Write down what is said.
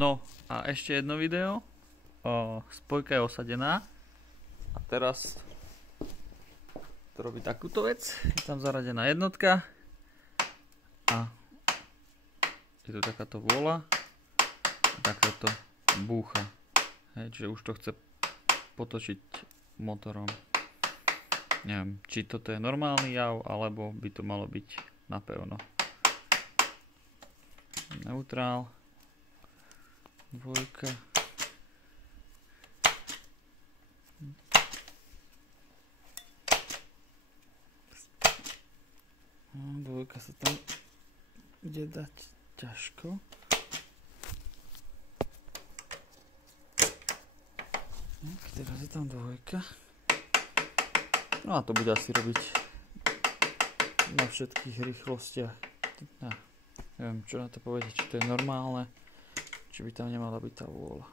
No a ešte jedno video. Spojka je osadená. A teraz to robí takúto vec. Je tam zaradená jednotka. A je tu takáto vôľa. A takáto búcha. Hej, čiže už to chce potočiť motorom. Neviem, či toto je normálny jav, alebo by to malo byť napevno. Neutrál. Dvojka. Dvojka sa tam bude dať ťažko. Tak, teraz je tam dvojka. No a to bude asi robiť na všetkých rýchlostiach. Neviem, čo na to povedať, či to je normálne, či by tam nemala byť tá vôľa.